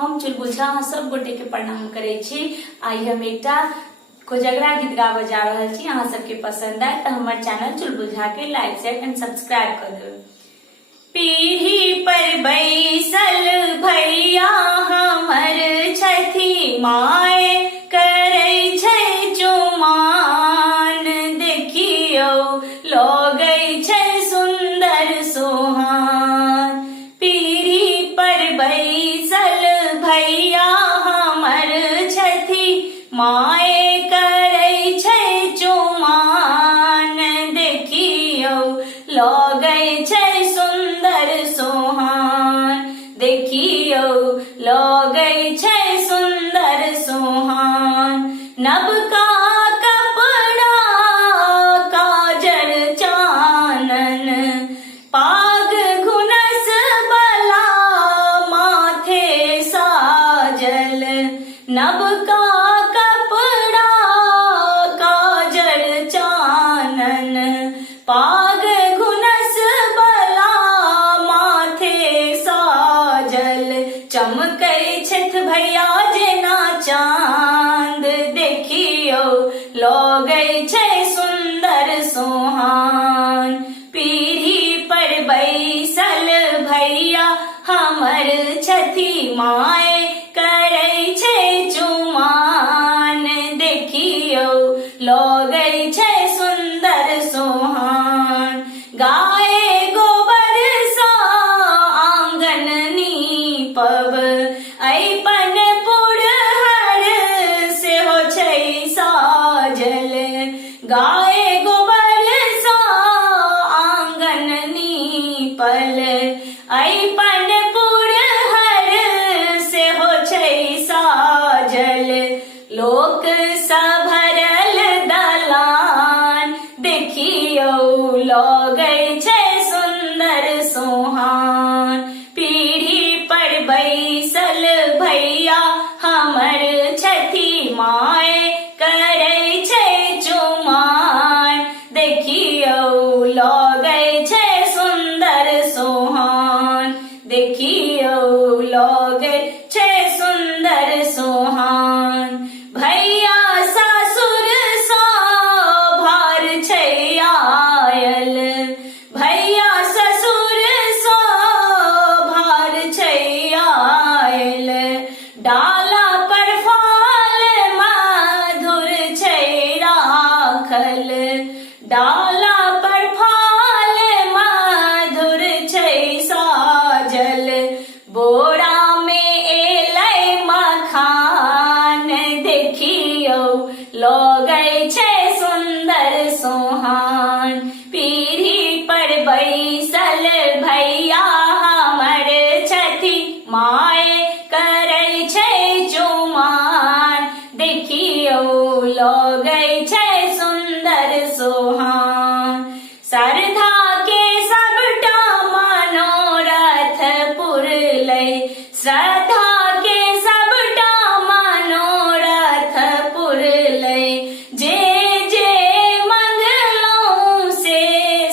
हम चुलबुल झा अहाँ सब गोटे के प्रणाम करे छी। आई हम एकटा कोजगरा गीत गाबे जा रहल छी। अहाँ सबके पसंद आए तो हमारे चैनल चुलबुल झा के लाइक शेयर एंड सब्सक्राइब कर देबै। पीढ़ी पर बैसल भैया हमर छथि माय करे छै चुमान, देखियो लगै छै सुंदर सोहान। पीढ़ी पर बैसल भैया हमर छथि माय करे छै चुमान, देखियो लगै छै सुंदर सोहान, देखियो लगै छै सुंदर सोहान। नबका कपड़ा काजर चानन पाग घुनस बला माथे साजल, नबका कपड़ा काजर चानन पाग घुनस बला माथे साजल। चमकै छथि भैया जेना चांद, देखियो लगै छै सुंदर सोहान। पीढ़ी पर बैसल भैया हमर छथि माय करे छै चुमान, देखियो लगै छै सुंदर सोहान। गाय गोबर सा आंगन नीपब अइपन पुरहर सेहो छै साजल, गाय गोबर सा आंगन नीपल अइपन पुरहर सेहो छै साजल। लोक सभरल दलान, देखियो लगै छै सुंदर सोहान। पीढ़ी पर बैसल भैया हमर छथि माय करे छै चुमान, देखियो लगै छै सुंदर सोहान, देखियो लगै छै सुंदर सोहान। भैया सासुर सा भार छै आयल, भैया ससुर सा भार छै आयल। डाला पर फल मधुर छै राखल, डाला पर फल मधुर छै साजल। बोरा में एलै मखान, देखियो लगै छै सुंदर सोहान। पीढ़ी पर बैसल भैया हमर छथि माय करे छै चुमान, देखियो लगै छै सुंदर सोहान। श्रद्धा के सबटा मनोरथ पुरलै, श्रद्धा के सबटा मनोरथ पुरलै। जे जे मंगलौं से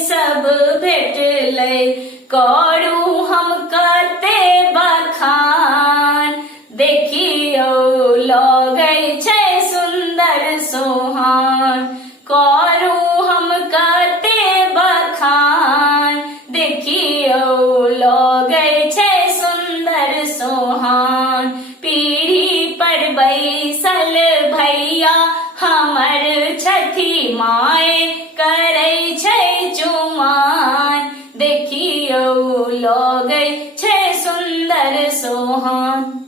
सब भेटलै, करू हम कते बखान, देखियो लगै छै सुंदर सोहान। करू हम कते बखान, देखियो लगै छै सुंदर सोहान। पीढ़ी पर बैसल भैया हमर छथि माय करे छै चुमान, देखियो लगै छै सुंदर सोहान।